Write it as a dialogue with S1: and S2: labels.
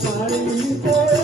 S1: 一杯。